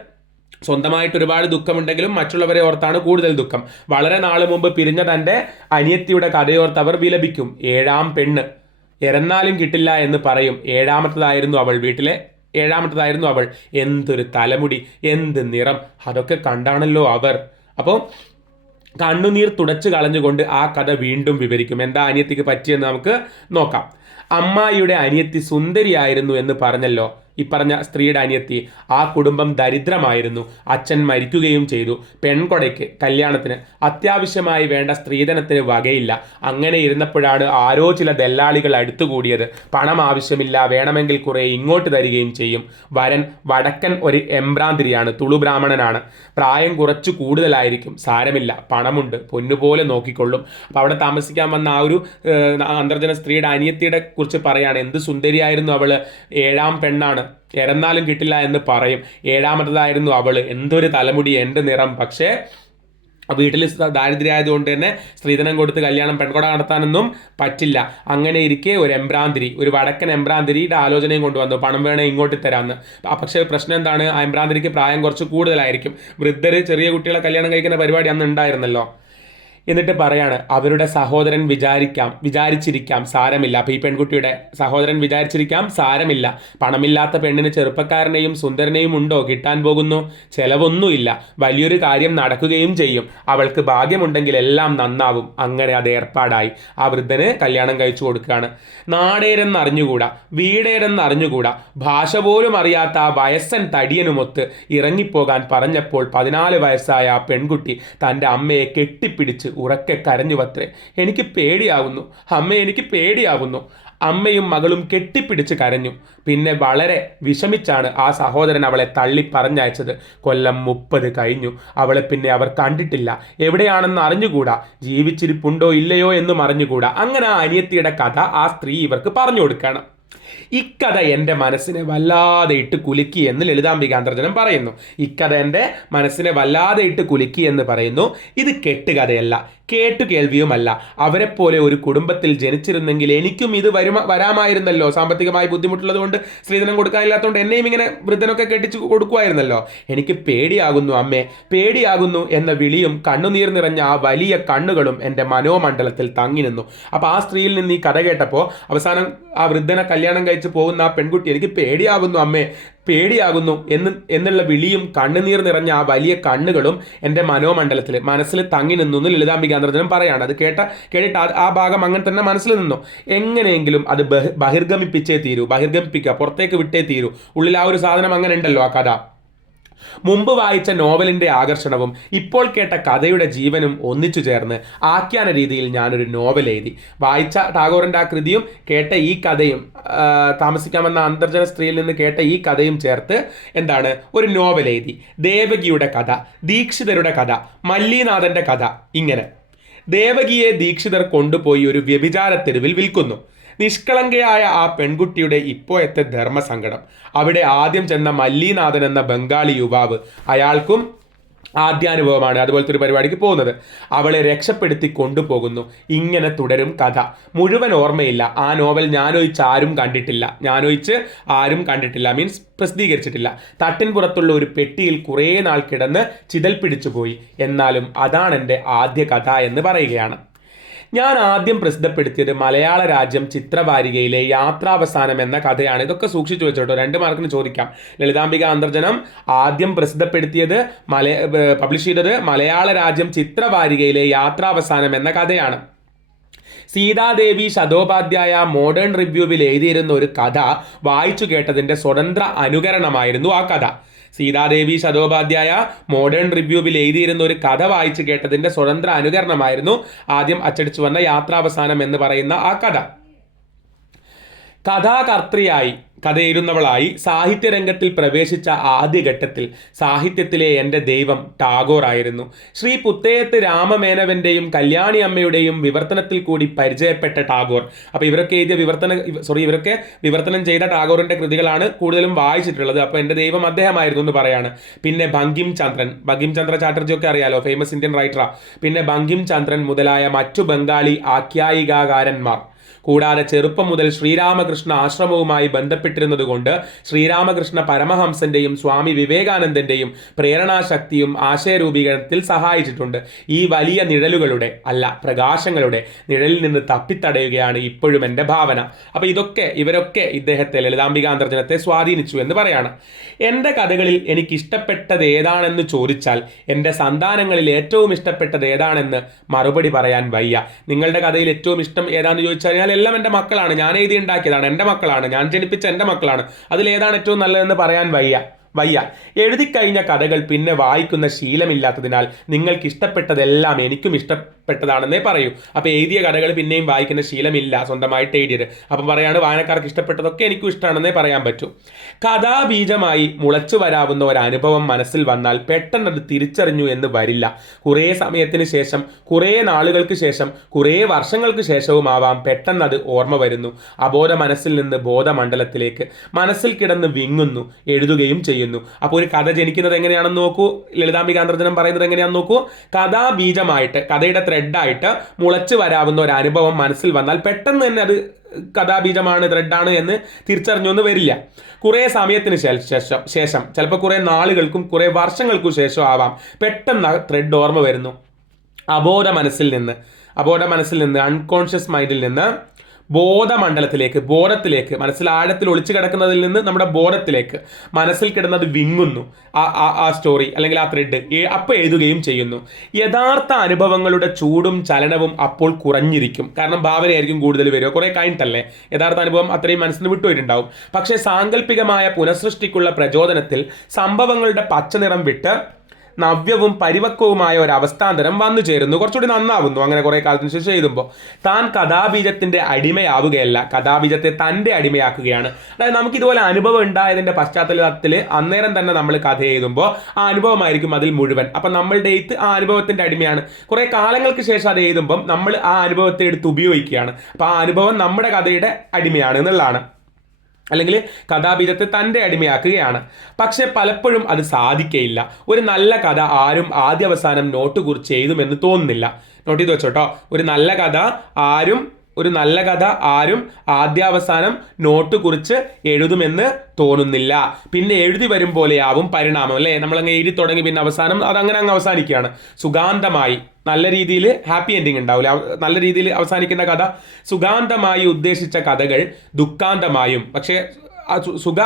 സ്വന്തമായിട്ട് ഒരുപാട് ദുഃഖമുണ്ടെങ്കിലും മറ്റുള്ളവരെ ഓർത്താണ് കൂടുതൽ ദുഃഖം. വളരെ നാൾ മുമ്പ് പിരിഞ്ഞ തന്റെ അനിയത്തിയുടെ കഥയോർത്ത് അവർ വിലപിക്കും. ഏഴാം പെണ്ണ്. എറന്നാലും കിട്ടില്ല എന്ന് പറയും. ഏഴാമത്തതായിരുന്നു അവൾ വീട്ടിലെ ഏഴാമത്തതായിരുന്നു അവൾ. എന്തൊരു തലമുടി എന്ത് നിറം. അതൊക്കെ കണ്ടാണല്ലോ അവർ. അപ്പോൾ കണ്ണുനീർ തുടച്ചു കളഞ്ഞുകൊണ്ട് ആ കഥ വീണ്ടും വിവരിക്കും. എന്താ അനിയത്തിക്ക് പറ്റിയെന്ന് നമുക്ക് നോക്കാം. അമ്മായിയുടെ അനിയത്തി സുന്ദരിയായിരുന്നു എന്ന് പറഞ്ഞല്ലോ. ഇപ്പറഞ്ഞ സ്ത്രീയുടെ അനിയത്തി ആ കുടുംബം ദരിദ്രമായിരുന്നു. അച്ഛൻ മരിക്കുകയും ചെയ്തു. പെൺകൊടയ്ക്ക് കല്യാണത്തിന് അത്യാവശ്യമായി വേണ്ട സ്ത്രീധനത്തിന് വകയില്ല. അങ്ങനെ ഇരുന്നപ്പോഴാണ് ആരോ ചില ദല്ലാളികൾ അടുത്തുകൂടിയത്. പണം ആവശ്യമില്ല വേണമെങ്കിൽ കുറെ ഇങ്ങോട്ട് തരികയും ചെയ്യും. വരൻ വടക്കൻ ഒരു എംബ്രാന്തിരിയാണ് തുളു ബ്രാഹ്മണനാണ്. പ്രായം കുറച്ച് കൂടുതലായിരിക്കും സാരമില്ല പണമുണ്ട് പൊന്നുപോലെ നോക്കിക്കൊള്ളും. അപ്പോൾ അവിടെ താമസിക്കാൻ വന്ന ആ ഒരു അന്തർജന സ്ത്രീയുടെ അനിയത്തിയുടെ കുറിച്ച് പറയുകയാണ് എന്ത് സുന്ദരിയായിരുന്നു അവൾ ഏഴാം പെണ്ണാണ്. ഇറന്നാലും കിട്ടില്ല എന്ന് പറയും. ഏഴാമത്തതായിരുന്നു അവൾ. എന്തൊരു തലമുടി എന്റെ നിറം. പക്ഷേ വീട്ടിൽ ദാരിദ്ര്യമായതുകൊണ്ട് തന്നെ സ്ത്രീധനം കൊടുത്ത് കല്യാണം പെൺകുട നടത്താനൊന്നും പറ്റില്ല. അങ്ങനെ ഇരിക്കെ ഒരു എംബ്രാന്തിരി ഒരു വടക്കൻ എംബ്രാന്തിരിയുടെ ആലോചനയും കൊണ്ടുവന്നു. പണം വേണേ ഇങ്ങോട്ട് തരാമെന്ന് പക്ഷേ പ്രശ്നം എന്താണ്? ആ എംബ്രാന്തിരിക്ക് പ്രായം കുറച്ച് കൂടുതലായിരിക്കും. വൃദ്ധർ ചെറിയ കുട്ടികളെ കല്യാണം കഴിക്കുന്ന പരിപാടി അന്ന് ഉണ്ടായിരുന്നല്ലോ. എന്നിട്ട് പറയാണ് അവരുടെ സഹോദരൻ വിചാരിക്കാം വിചാരിച്ചിരിക്കാം സാരമില്ല. അപ്പോൾ ഈ പെൺകുട്ടിയുടെ സഹോദരൻ വിചാരിച്ചിരിക്കാം സാരമില്ല. പണമില്ലാത്ത പെണ്ണിന് ചെറുപ്പക്കാരനെയും സുന്ദരനെയും ഉണ്ടോ? കിട്ടാൻ പോകുന്നു. ചെലവൊന്നുമില്ല. വലിയൊരു കാര്യം നടക്കുകയും ചെയ്യും. അവൾക്ക് ഭാഗ്യമുണ്ടെങ്കിൽ എല്ലാം നന്നാവും. അങ്ങനെ അത് ഏർപ്പാടായി. ആ വൃദ്ധന് കല്യാണം കഴിച്ചു കൊടുക്കുകയാണ്. നാടേരെന്ന് അറിഞ്ഞുകൂടാ വീടേരെന്ന് അറിഞ്ഞുകൂടാ ഭാഷ പോലും അറിയാത്ത ആ വയസ്സൻ തടിയനുമൊത്ത് ഇറങ്ങിപ്പോകാൻ പറഞ്ഞപ്പോൾ പതിനാല് വയസ്സായ ആ പെൺകുട്ടി തന്റെ അമ്മയെ കെട്ടിപ്പിടിച്ച് ഉറക്കെ കരഞ്ഞുവത്രേ. എനിക്ക് പേടിയാവുന്നു. അമ്മ എനിക്ക് പേടിയാവുന്നു. അമ്മയും മകളും കെട്ടിപ്പിടിച്ച് കരഞ്ഞു. പിന്നെ വളരെ വിഷമിച്ചാണ് ആ സഹോദരൻ അവളെ തള്ളി പറഞ്ഞയച്ചത്. കൊല്ലം മുപ്പത് കഴിഞ്ഞു. അവളെ പിന്നെ അവർ കണ്ടിട്ടില്ല. എവിടെയാണെന്ന് അറിഞ്ഞുകൂടാ? ജീവിച്ചിരിപ്പുണ്ടോ ഇല്ലയോ എന്നും അറിഞ്ഞുകൂടാ. അങ്ങനെ ആ അനിയത്തിയുടെ കഥ ആ സ്ത്രീ ഇവർക്ക് പറഞ്ഞു കൊടുക്കണം. ഇക്കഥ എന്റെ മനസ്സിനെ വല്ലാതെ ഇട്ട് കുലുക്കി എന്ന് ലളിതാംബികാന്തർജനം പറയുന്നു. ഇക്കഥ എന്റെ മനസ്സിനെ വല്ലാതെ ഇട്ട് കുലുക്കി എന്ന് പറയുന്നു. ഇത് കെട്ടുകഥയല്ല കേട്ടു കേൾവിയുമല്ല. അവരെപ്പോലെ ഒരു കുടുംബത്തിൽ ജനിച്ചിരുന്നെങ്കിൽ എനിക്കും ഇത് വരുമ വരാമായിരുന്നല്ലോ. സാമ്പത്തികമായി ബുദ്ധിമുട്ടുള്ളത് കൊണ്ട് സ്ത്രീധനം കൊടുക്കാനില്ലാത്തതുകൊണ്ട് എന്നെയും ഇങ്ങനെ വൃദ്ധനൊക്കെ കെട്ടിച്ചു കൊടുക്കുമായിരുന്നല്ലോ. എനിക്ക് പേടിയാകുന്നു അമ്മേ പേടിയാകുന്നു എന്ന വിളിയും കണ്ണുനീർ നിറഞ്ഞ ആ വലിയ കണ്ണുകളും എന്റെ മനോമണ്ഡലത്തിൽ തങ്ങി നിന്നു. അപ്പോൾ ആ സ്ത്രീയിൽ നിന്ന് ഈ കഥ കേട്ടപ്പോൾ അവസാനം ആ വൃദ്ധനെ കല്യാണം കഴിച്ച് പോകുന്ന ആ പെൺകുട്ടി എനിക്ക് പേടിയാകുന്നു അമ്മേ. പേടിയാകുന്നു എന്ന് എന്നുള്ള വിളിയും കണ്ണുനീർ നിറഞ്ഞ ആ വലിയ കണ്ണുകളും എന്റെ മനോമണ്ഡലത്തിൽ മനസ്സിൽ തങ്ങി നിന്നു എന്ന് ലളിതാംബികാന്തർജനം പറയാണ്. അത് കേട്ട കേട്ടിട്ട് ആ- ഭാഗം അങ്ങനെ തന്നെ മനസ്സിൽ നിന്നു. എങ്ങനെയെങ്കിലും അത് ബഹി- ബഹിർഗമിപ്പിച്ചേ തീരൂ. ബഹിർഗമിപ്പിക്കുക പുറത്തേക്ക് വിട്ടേ തീരൂ. ഉള്ളിൽ ആ ഒരു സാധനം അങ്ങനെ ഉണ്ടല്ലോ ആ കഥ. മുമ്പ് വായിച്ച നോവലിന്റെ ആകർഷണവും ഇപ്പോൾ കേട്ട കഥയുടെ ജീവനും ഒന്നിച്ചു ചേർന്ന് ആഖ്യാന രീതിയിൽ ഞാനൊരു നോവൽ എഴുതി. വായിച്ച ടാഗോറിന്റെ ആ കൃതിയും കേട്ട ഈ കഥയും താമസിക്കാമെന്ന അന്തർജന സ്ത്രീയിൽ നിന്ന് കേട്ട ഈ കഥയും ചേർത്ത് എന്താണ് ഒരു നോവൽ എഴുതി. ദേവകിയുടെ കഥ ദീക്ഷിതരുടെ കഥ മല്ലിനാഥന്റെ കഥ ഇങ്ങനെ. ദേവകിയെ ദീക്ഷിതർ കൊണ്ടുപോയി ഒരു വ്യഭിചാര തെരുവിൽ വിൽക്കുന്നു. നിഷ്കളങ്കയായ ആ പെൺകുട്ടിയുടെ ഇപ്പോഴത്തെ ധർമ്മസങ്കടം. അവിടെ ആദ്യം ചെന്ന മല്ലിനാഥൻ എന്ന ബംഗാളി യുവാവ് അയാൾക്കും ആദ്യാനുഭവമാണ് അതുപോലത്തെ ഒരു പരിപാടിക്ക് പോകുന്നത്. അവളെ രക്ഷപ്പെടുത്തി കൊണ്ടുപോകുന്നു. ഇങ്ങനെ തുടരും കഥ. മുഴുവൻ ഓർമ്മയില്ല. ആ നോവൽ ഞാനൊഴിച്ച് ആരും കണ്ടിട്ടില്ല. ഞാനൊഴിച്ച് ആരും കണ്ടിട്ടില്ല. മീൻസ് പ്രസിദ്ധീകരിച്ചിട്ടില്ല. തട്ടിൻ പുറത്തുള്ള ഒരു പെട്ടിയിൽ കുറേ നാൾ കിടന്ന് ചിതൽ പിടിച്ചു പോയി എന്നാലും അതാണ് എന്റെ ആദ്യ കഥ എന്ന് പറയുകയാണ്. ഞാൻ ആദ്യം പ്രസിദ്ധപ്പെടുത്തിയത് മലയാള രാജ്യം ചിത്രവാരികയിലെ യാത്രാവസാനം എന്ന കഥയാണ്. ഇതൊക്കെ സൂക്ഷിച്ചു വെച്ചോട്ടോ. രണ്ട് മാർക്കിന് ചോദിക്കാം. ലളിതാംബിക അന്തർജനം ആദ്യം പ്രസിദ്ധപ്പെടുത്തിയത് മല പബ്ലിഷ് ചെയ്തത് മലയാള രാജ്യം ചിത്രവാരികയിലെ യാത്രാവസാനം എന്ന കഥയാണ്. സീതാദേവി ശതോപാധ്യായ മോഡേൺ റിവ്യൂവിൽ എഴുതിയിരുന്ന ഒരു കഥ വായിച്ചു കേട്ടതിന്റെ സ്വതന്ത്ര അനുകരണമായിരുന്നു ആ കഥ. സീതാദേവി ശതോപാധ്യായ മോഡേൺ റിവ്യൂവിൽ എഴുതിയിരുന്ന ഒരു കഥ വായിച്ചു കേട്ടതിന്റെ സ്വതന്ത്ര അനുകരണമായിരുന്നു ആദ്യം അച്ചടിച്ചു വന്ന യാത്രാവസാനം എന്ന് പറയുന്ന ആ കഥ. കഥാകർത്തൃയായി കഥയെഴുതുന്നവളായി സാഹിത്യരംഗത്തിൽ പ്രവേശിച്ച ആദ്യഘട്ടത്തിൽ സാഹിത്യത്തിലെ എന്റെ ദൈവം ടാഗോർ ആയിരുന്നു. ശ്രീ പുത്തേയത്ത് രാമമേനവന്റെയും കല്യാണി അമ്മയുടെയും വിവർത്തനത്തിൽ കൂടി പരിചയപ്പെട്ട ടാഗോർ. അപ്പോൾ ഇവരൊക്കെ എഴുതിയ വിവർത്തന സോറി ഇവരൊക്കെ വിവർത്തനം ചെയ്ത ടാഗോറിന്റെ കൃതികളാണ് കൂടുതലും വായിച്ചിട്ടുള്ളത്. അപ്പോൾ എന്റെ ദൈവം അദ്ദേഹമായിരുന്നു എന്ന് പറയാണ്. പിന്നെ ബങ്കിം ചന്ദ്രൻ. ബങ്കിം ചന്ദ്ര ചാറ്റർജി ഒക്കെ അറിയാലോ? ഫേമസ് ഇന്ത്യൻ റൈറ്ററാ പിന്നെ ബങ്കിം ചന്ദ്രൻ മുതലായ മറ്റു ബംഗാളി ആഖ്യായികാകാരന്മാർ. കൂടാതെ ചെറുപ്പം മുതൽ ശ്രീരാമകൃഷ്ണ ആശ്രമവുമായി ബന്ധപ്പെട്ടിരുന്നതുകൊണ്ട് ശ്രീരാമകൃഷ്ണ പരമഹംസന്റെയും സ്വാമി വിവേകാനന്ദന്റെയും പ്രേരണാശക്തിയും ആശയരൂപീകരണത്തിൽ സഹായിച്ചിട്ടുണ്ട്. ഈ വലിയ നിഴലുകളുടെ അല്ല പ്രകാശങ്ങളുടെ നിഴലിൽ നിന്ന് തപ്പിത്തടയുകയാണ് ഇപ്പോഴും എന്റെ ഭാവന. അപ്പോൾ ഇതൊക്കെ ഇവരൊക്കെ ഇദ്ദേഹത്തെ ലളിതാംബികാന്തർജനത്തെ സ്വാധീനിച്ചു എന്ന് പറയാണ്. എന്റെ കഥകളിൽ എനിക്ക് ഇഷ്ടപ്പെട്ടത് ഏതാണെന്ന് ചോദിച്ചാൽ എന്റെ സന്താനങ്ങളിൽ ഏറ്റവും ഇഷ്ടപ്പെട്ടത് ഏതാണെന്ന് മറുപടി പറയാൻ വയ്യ. നിങ്ങളുടെ കഥയിൽ ഏറ്റവും ഇഷ്ടം ഏതാണെന്ന് ചോദിച്ചാൽ കഴിഞ്ഞാൽ എല്ലാം എന്റെ മക്കളാണ്. ഞാൻ എഴുതി ഉണ്ടാക്കിയതാണ്. എന്റെ മക്കളാണ്. ഞാൻ ജനിപ്പിച്ച എന്റെ മക്കളാണ്. അതിലേതാണ് ഏറ്റവും നല്ലതെന്ന് പറയാൻ വയ്യ. വയ്യ. എഴുതിക്കഴിഞ്ഞ കഥകൾ പിന്നെ വായിക്കുന്ന ശീലമില്ലാത്തതിനാൽ നിങ്ങൾക്ക് ഇഷ്ടപ്പെട്ടതെല്ലാം എനിക്കും ഇഷ്ടപ്പെട്ടതാണെന്നേ പറയൂ. അപ്പോൾ എഴുതിയ കഥകൾ പിന്നെയും വായിക്കുന്ന ശീലമില്ല സ്വന്തമായിട്ട് എഴുതിയത്. അപ്പം പറയാണ് വായനക്കാർക്ക് ഇഷ്ടപ്പെട്ടതൊക്കെ എനിക്കും ഇഷ്ടമാണെന്നേ പറയാൻ പറ്റൂ. കഥാബീജമായി മുളച്ചു വരാവുന്ന ഒരു അനുഭവം മനസ്സിൽ വന്നാൽ പെട്ടെന്ന് അത് തിരിച്ചറിഞ്ഞു എന്ന് വരില്ല. കുറേ സമയത്തിന് ശേഷം കുറേ നാളുകൾക്ക് ശേഷം കുറേ വർഷങ്ങൾക്ക് ശേഷവുമാവാം പെട്ടെന്ന് അത് ഓർമ്മ വരുന്നു. അബോധ മനസ്സിൽ നിന്ന് ബോധമണ്ഡലത്തിലേക്ക് മനസ്സിൽ കിടന്ന് വിങ്ങുന്നു എഴുതുകയും ചെയ്യുന്നു. അപ്പോൾ ഒരു കഥ ജനിക്കുന്നത് എങ്ങനെയാണെന്ന് നോക്കൂ. ലളിതാംബികാന്തർജനം പറയുന്നത് എങ്ങനെയാണെന്ന് നോക്കൂ. കഥാബീജമായിട്ട് കഥയുടെ ത്രെഡായിട്ട് മുളച്ച് വരാവുന്ന ഒരു അനുഭവം മനസ്സിൽ വന്നാൽ പെട്ടെന്ന് തന്നെ അത് കഥാബീജമാണ് ത്രെഡാണ് എന്ന് തിരിച്ചറിഞ്ഞൊന്നും വരില്ല. കുറേ സമയത്തിന് ശേഷം ശേഷം ചിലപ്പോൾ കുറേ നാളുകൾക്കും കുറേ വർഷങ്ങൾക്കും ശേഷം ആവാം. പെട്ടെന്ന് ത്രെഡ് ഓർമ്മ വരുന്നു. അബോധ മനസ്സിൽ നിന്ന് അബോധ മനസ്സിൽ നിന്ന് അൺകോൺഷ്യസ് മൈൻഡിൽ നിന്ന് ബോധമണ്ഡലത്തിലേക്ക് ബോധത്തിലേക്ക് മനസ്സിൽ ആഴത്തിൽ ഒളിച്ചു കിടക്കുന്നതിൽ നിന്ന് നമ്മുടെ ബോധത്തിലേക്ക് മനസ്സിൽ കിടന്നത് വിങ്ങുന്നു. ആ ആ സ്റ്റോറി അല്ലെങ്കിൽ ആ ത്രെഡ് അപ്പോൾ എഴുതുകയും ചെയ്യുന്നു. യഥാർത്ഥ അനുഭവങ്ങളുടെ ചൂടും ചലനവും അപ്പോൾ കുറഞ്ഞിരിക്കും. കാരണം ഭാവനയായിരിക്കും കൂടുതൽ വരിക. കുറേ കഴിഞ്ഞിട്ടല്ലേ? യഥാർത്ഥ അനുഭവം അത്രയും മനസ്സിന് വിട്ടുപോയിട്ടുണ്ടാവും പക്ഷേ സാങ്കല്പികമായ പുനഃസൃഷ്ടിക്കുള്ള പ്രചോദനത്തിൽ സംഭവങ്ങളുടെ പച്ചനിറം വിട്ട് നവ്യവും പരിപക്വവുമായ ഒരു അവസ്ഥാന്തരം വന്നു ചേരുന്നു. കുറച്ചുകൂടി നന്നാവുന്നു. അങ്ങനെ കുറെ കാലത്തിന് ശേഷം എഴുതുമ്പോൾ താൻ കഥാബീജത്തിന്റെ അടിമയാവുകയല്ല. കഥാബീജത്തെ തന്റെ അടിമയാക്കുകയാണ്. അതായത് നമുക്ക് ഇതുപോലെ അനുഭവം ഉണ്ടായതിന്റെ പശ്ചാത്തലത്തിൽ അന്നേരം തന്നെ നമ്മൾ കഥ എഴുതുമ്പോൾ ആ അനുഭവമായിരിക്കും അതിൽ മുഴുവൻ. അപ്പം നമ്മളുടെ എഴുത്ത് ആ അനുഭവത്തിന്റെ അടിമയാണ്. കുറെ കാലങ്ങൾക്ക് ശേഷം അത് എഴുതുമ്പം നമ്മൾ ആ അനുഭവത്തെ എടുത്ത് ഉപയോഗിക്കുകയാണ്. അപ്പം ആ അനുഭവം നമ്മുടെ കഥയുടെ അടിമയാണ് എന്നുള്ളതാണ്. അല്ലെങ്കിൽ കഥാബീജത്തെ തന്റെ അടിമയാക്കുകയാണ്. പക്ഷെ പലപ്പോഴും അത് സാധിക്കയില്ല. ഒരു നല്ല കഥ ആരും ആദ്യ അവസാനം നോട്ട് കുറിച്ച് എഴുതുമെന്ന് തോന്നുന്നില്ല. നോട്ട് ചെയ്ത് വെച്ചോട്ടോ. ഒരു നല്ല കഥ ആരും ഒരു നല്ല കഥ ആരും ആദ്യാവസാനം നോട്ട് കുറിച്ച് എഴുതുമെന്ന് തോന്നുന്നില്ല. പിന്നെ എഴുതി വരും പോലെയാവും പരിണാമം അല്ലേ? നമ്മളങ്ങ് എഴുതി തുടങ്ങി പിന്നെ അവസാനം അതങ്ങനെ അങ്ങ് അവസാനിക്കുകയാണ്. സുഗാന്തമായി നല്ല രീതിയിൽ ഹാപ്പി എൻഡിങ് ഉണ്ടാവില്ല നല്ല രീതിയിൽ അവസാനിക്കുന്ന കഥ. സുഗാന്തമായി ഉദ്ദേശിച്ച കഥകൾ ദുഃഖാന്തമായും പക്ഷേ സുഖ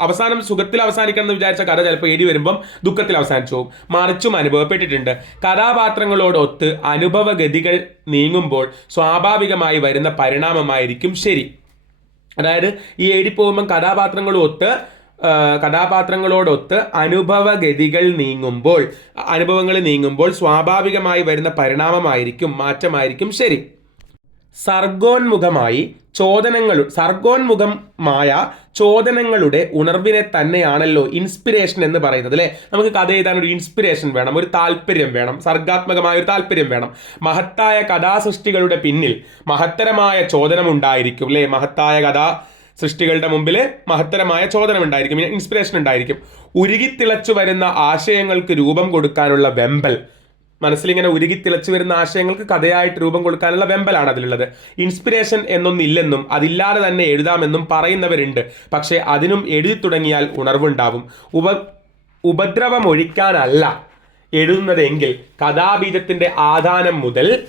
അവസാനം സുഖത്തിൽ അവസാനിക്കണം എന്ന് വിചാരിച്ച കഥ ചിലപ്പോൾ എഴുതി വരുമ്പം ദുഃഖത്തിൽ അവസാനിച്ചു പോകും. മറിച്ചും അനുഭവപ്പെട്ടിട്ടുണ്ട്. കഥാപാത്രങ്ങളോടൊത്ത് അനുഭവഗതികൾ നീങ്ങുമ്പോൾ സ്വാഭാവികമായി വരുന്ന പരിണാമമായിരിക്കും ശരി. അതായത് ഈ എഴുതി പോകുമ്പം കഥാപാത്രങ്ങളൊത്ത് കഥാപാത്രങ്ങളോടൊത്ത് അനുഭവഗതികൾ നീങ്ങുമ്പോൾ അനുഭവങ്ങൾ നീങ്ങുമ്പോൾ സ്വാഭാവികമായി വരുന്ന പരിണാമമായിരിക്കും മാറ്റമായിരിക്കും ശരി. സർഗോന്മുഖമായി ചോദനങ്ങൾ സർഗോന്മുഖമായ ചോദനങ്ങളുടെ ഉണർവിനെ തന്നെയാണല്ലോ ഇൻസ്പിറേഷൻ എന്ന് പറയുന്നത് അല്ലേ? നമുക്ക് കഥ എഴുതാൻ ഒരു ഇൻസ്പിറേഷൻ വേണം ഒരു താല്പര്യം വേണം സർഗാത്മകമായ ഒരു താല്പര്യം വേണം. മഹത്തായ കഥാസൃഷ്ടികളുടെ പിന്നിൽ മഹത്തരമായ ചോദനം ഉണ്ടായിരിക്കും അല്ലേ? മഹത്തായ കഥാ സൃഷ്ടികളുടെ മുമ്പിൽ മഹത്തരമായ ചോദനം ഉണ്ടായിരിക്കും ഇൻസ്പിരേഷൻ ഉണ്ടായിരിക്കും. ഉരുകിത്തിളച്ചു വരുന്ന ആശയങ്ങൾക്ക് രൂപം കൊടുക്കാനുള്ള വെമ്പൽ മനസ്സിലിങ്ങനെ ഉരുകി തിളച്ചു വരുന്ന ആശയങ്ങൾക്ക് കഥയായിട്ട് രൂപം കൊടുക്കാനുള്ള വെമ്പലാണ് അതിലുള്ളത്. ഇൻസ്പിരേഷൻ എന്നൊന്നില്ലെന്നും അതില്ലാതെ തന്നെ എഴുതാമെന്നും പറയുന്നവരുണ്ട്. പക്ഷേ അതിനും എഴുതി തുടങ്ങിയാൽ ഉണർവുണ്ടാവും. ഉപ ഉപദ്രവം ഒഴിക്കാനല്ല എഴുതുന്നതെങ്കിൽ കഥാബീജത്തിന്റെ ആധാനം മുതൽ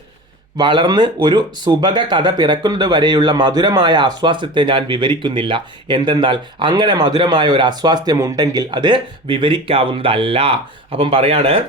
വളർന്ന് ഒരു സുഭക കഥ പിറക്കുന്നത് വരെയുള്ള മധുരമായ ആസ്വാസ്യത്തെ ഞാൻ വിവരിക്കുന്നില്ല. എന്തെന്നാൽ അങ്ങനെ മധുരമായ ഒരു അസ്വാസ്ഥ്യം ഉണ്ടെങ്കിൽ അത് വിവരിക്കാവുന്നതല്ല. അപ്പം പറയാണ്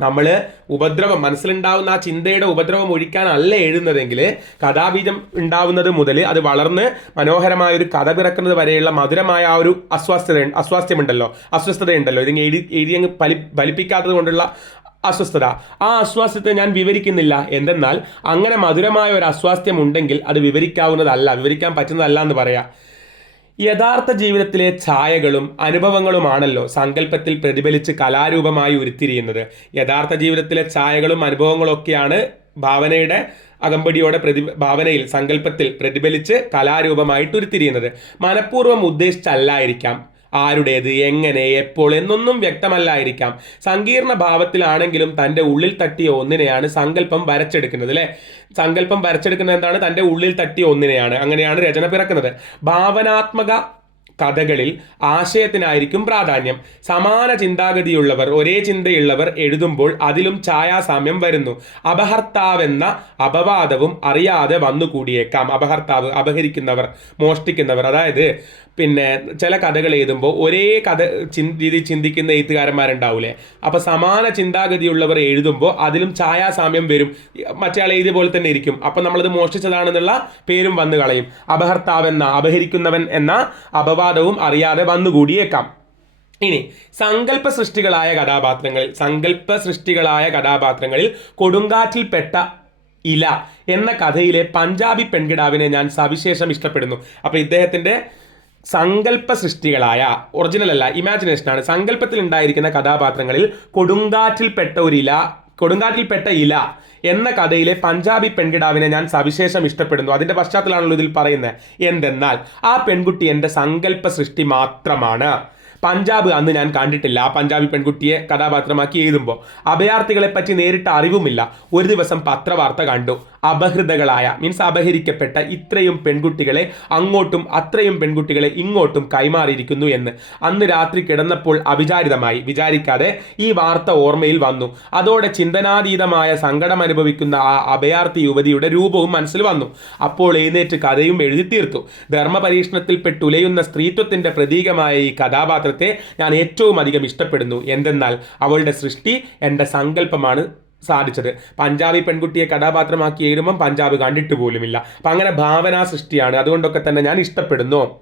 നമ്മൾ ഉപദ്രവം മനസ്സിലുണ്ടാവുന്ന ആ ചിന്തയുടെ ഉപദ്രവം ഒഴിക്കാനല്ല എഴുതുന്നതെങ്കിൽ കഥാബീജം ഉണ്ടാവുന്നത് മുതൽ അത് വളർന്ന് മനോഹരമായ ഒരു കഥ പിറക്കുന്നത് വരെയുള്ള മധുരമായ ആ ഒരു അസ്വസ്ഥത അസ്വാസ്ഥ്യമുണ്ടല്ലോ. അസ്വസ്ഥതയുണ്ടല്ലോ. ഇതിങ്ങനെ എഴുതി എഴുതിയങ്ങ് ഫലി ഫലിപ്പിക്കാത്തത് കൊണ്ടുള്ള അസ്വസ്ഥത. ആ അസ്വാസ്ഥ്യത്തെ ഞാൻ വിവരിക്കുന്നില്ല. എന്തെന്നാൽ അങ്ങനെ മധുരമായ ഒരു അസ്വാസ്ഥ്യം ഉണ്ടെങ്കിൽ അത് വിവരിക്കാവുന്നതല്ല. വിവരിക്കാൻ പറ്റുന്നതല്ല എന്ന് പറയാം. യഥാർത്ഥ ജീവിതത്തിലെ ഛായകളും അനുഭവങ്ങളുമാണല്ലോ സങ്കല്പത്തിൽ പ്രതിഫലിച്ച് കലാരൂപമായി ഉരുത്തിരിയുന്നത്. യഥാർത്ഥ ജീവിതത്തിലെ ഛായകളും അനുഭവങ്ങളൊക്കെയാണ് ഭാവനയുടെ അകമ്പടിയോടെ പ്രതി ഭാവനയിൽ സങ്കല്പത്തിൽ പ്രതിഫലിച്ച് കലാരൂപമായിട്ട് ഉരുത്തിരിയുന്നത്. മനഃപൂർവം ഉദ്ദേശിച്ചല്ലായിരിക്കാം. ആരുടേത് എങ്ങനെ എപ്പോൾ എന്നൊന്നും വ്യക്തമല്ലായിരിക്കാം. സങ്കീർണ ഭാവത്തിലാണെങ്കിലും തന്റെ ഉള്ളിൽ തട്ടിയ ഒന്നിനെയാണ് സങ്കല്പം വരച്ചെടുക്കുന്നത് അല്ലേ? സങ്കല്പം വരച്ചെടുക്കുന്നത് എന്താണ്? തന്റെ ഉള്ളിൽ തട്ടിയ ഒന്നിനെയാണ്. അങ്ങനെയാണ് രചന പിറക്കുന്നത്. ഭാവനാത്മക കഥകളിൽ ആശയത്തിനായിരിക്കും പ്രാധാന്യം. സമാന ചിന്താഗതിയുള്ളവർ ഒരേ ചിന്തയുള്ളവർ എഴുതുമ്പോൾ അതിലും ഛായാസാമ്യം വരുന്നു. അപഹർത്താവെന്ന അപവാദവും അറിയാതെ വന്നുകൂടിയേക്കാം. അപഹർത്താവ് അപഹരിക്കുന്നവർ മോഷ്ടിക്കുന്നവർ. അതായത് പിന്നെ ചില കഥകൾ എഴുതുമ്പോൾ ഒരേ കഥ രീതി ചിന്തിക്കുന്ന എഴുത്തുകാരന്മാരുണ്ടാവൂലേ? അപ്പോൾ സമാന ചിന്താഗതിയുള്ളവർ എഴുതുമ്പോൾ അതിലും ഛായാസാമ്യം വരും. മറ്റേ എഴുതിയ പോലെ തന്നെ ഇരിക്കും. അപ്പം നമ്മളത് മോഷ്ടിച്ചതാണെന്നുള്ള പേരും വന്നു കളയും. അപഹർത്താവെന്ന അപഹരിക്കുന്നവൻ എന്ന അപവാദവും അറിയാതെ വന്നുകൂടിയേക്കാം. ഇനി സങ്കല്പ സൃഷ്ടികളായ കഥാപാത്രങ്ങളിൽ സങ്കല്പ സൃഷ്ടികളായ കഥാപാത്രങ്ങളിൽ കൊടുങ്കാറ്റിൽപ്പെട്ട ഇല എന്ന കഥയിലെ പഞ്ചാബി പെൺകിടാവിനെ ഞാൻ സവിശേഷം ഇഷ്ടപ്പെടുന്നു. അപ്പോൾ ഇദ്ദേഹത്തിന്റെ സങ്കല്പ സൃഷ്ടികളായ ഒറിജിനൽ അല്ല ഇമാജിനേഷൻ ആണ്. സങ്കല്പത്തിൽ ഉണ്ടായിരിക്കുന്ന കഥാപാത്രങ്ങളിൽ കൊടുങ്കാറ്റിൽപ്പെട്ട ഒരു ഇല കൊടുങ്കാറ്റിൽപ്പെട്ട ഇല എന്ന കഥയിലെ പഞ്ചാബി പെൺകിടാവിനെ ഞാൻ സവിശേഷം ഇഷ്ടപ്പെടുന്നു. അതിന്റെ പശ്ചാത്തലമാണല്ലോ ഇതിൽ പറയുന്നത്. എന്തെന്നാൽ ആ പെൺകുട്ടി എന്റെ സങ്കല്പ സൃഷ്ടി മാത്രമാണ്. പഞ്ചാബ് അന്ന് ഞാൻ കണ്ടിട്ടില്ല. ആ പഞ്ചാബി പെൺകുട്ടിയെ കഥാപാത്രമാക്കി എഴുതുമ്പോൾ. അഭയാർത്ഥികളെ പറ്റി നേരിട്ട് അറിവുമില്ല. ഒരു ദിവസം പത്രവാർത്ത കണ്ടു. അപഹൃതകളായ മീൻസ് അപഹരിക്കപ്പെട്ട ഇത്രയും പെൺകുട്ടികളെ അങ്ങോട്ടും അത്രയും പെൺകുട്ടികളെ ഇങ്ങോട്ടും കൈമാറിയിരിക്കുന്നു എന്ന്. അന്ന് രാത്രി കിടന്നപ്പോൾ അവിചാരിതമായി. വിചാരിക്കാതെ ഈ വാർത്ത ഓർമ്മയിൽ വന്നു. അതോടെ ചിന്തനാതീതമായ സങ്കടം അനുഭവിക്കുന്ന ആ അഭയാർത്ഥി യുവതിയുടെ രൂപവും മനസ്സിൽ വന്നു. അപ്പോൾ എഴുന്നേറ്റ് കഥയും എഴുതി തീർത്തു. ധർമ്മപരീക്ഷണത്തിൽ പെട്ടുലയുന്ന സ്ത്രീത്വത്തിന്റെ പ്രതീകമായ ഈ കഥാപാത്രത്തെ ഞാൻ ഏറ്റവും അധികം ഇഷ്ടപ്പെടുന്നു. എന്തെന്നാൽ അവളുടെ സൃഷ്ടി എന്റെ സങ്കല്പമാണ് സാധിച്ചത്. പഞ്ചാബി പെൺകുട്ടിയെ കഥാപാത്രമാക്കി എഴുതുമ്പം പഞ്ചാബ് കണ്ടിട്ട് പോലുമില്ല. അപ്പം അങ്ങനെ ഭാവനാ സൃഷ്ടിയാണ്. അതുകൊണ്ടൊക്കെ തന്നെ ഞാൻ ഇഷ്ടപ്പെടുന്നു.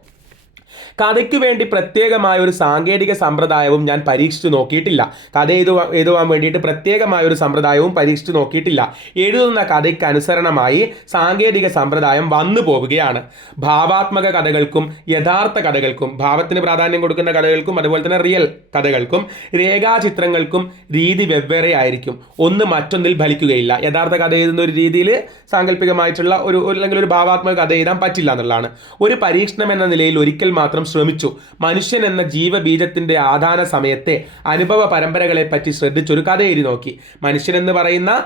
കഥയ്ക്ക് വേണ്ടി പ്രത്യേകമായ ഒരു സാങ്കേതിക സമ്പ്രദായവും ഞാൻ പരീക്ഷിച്ചു നോക്കിയിട്ടില്ല. കഥ എഴുതു എഴുതുവാൻ വേണ്ടിയിട്ട് പ്രത്യേകമായ ഒരു സമ്പ്രദായവും പരീക്ഷിച്ചു നോക്കിയിട്ടില്ല. എഴുതുന്ന കഥയ്ക്ക് അനുസരണമായി സാങ്കേതിക സമ്പ്രദായം വന്നു പോവുകയാണ്. ഭാവാത്മക കഥകൾക്കും യഥാർത്ഥ കഥകൾക്കും ഭാവത്തിന് പ്രാധാന്യം കൊടുക്കുന്ന കഥകൾക്കും അതുപോലെ തന്നെ റിയൽ കഥകൾക്കും രേഖാചിത്രങ്ങൾക്കും രീതി വെവ്വേറെ ആയിരിക്കും. ഒന്ന് മറ്റൊന്നിൽ ഫലിക്കുകയില്ല. യഥാർത്ഥ കഥ എഴുതുന്ന ഒരു രീതിയിൽ സാങ്കല്പികമായിട്ടുള്ള ഒരു അല്ലെങ്കിൽ ഒരു ഭാവാത്മക കഥ എഴുതാൻ പറ്റില്ല എന്നുള്ളതാണ്. ഒരു പരീക്ഷണം എന്ന നിലയിൽ ഒരിക്കൽ മാത്രം ശ്രമിച്ചു. മനുഷ്യൻ എന്ന ജീവബീജത്തിന്റെ ആധാന സമയത്തെ അനുഭവ പരമ്പരകളെ പറ്റി ശ്രദ്ധിച്ചൊരു കഥ എഴുതി നോക്കി. മനുഷ്യൻ എന്ന് പറയുന്ന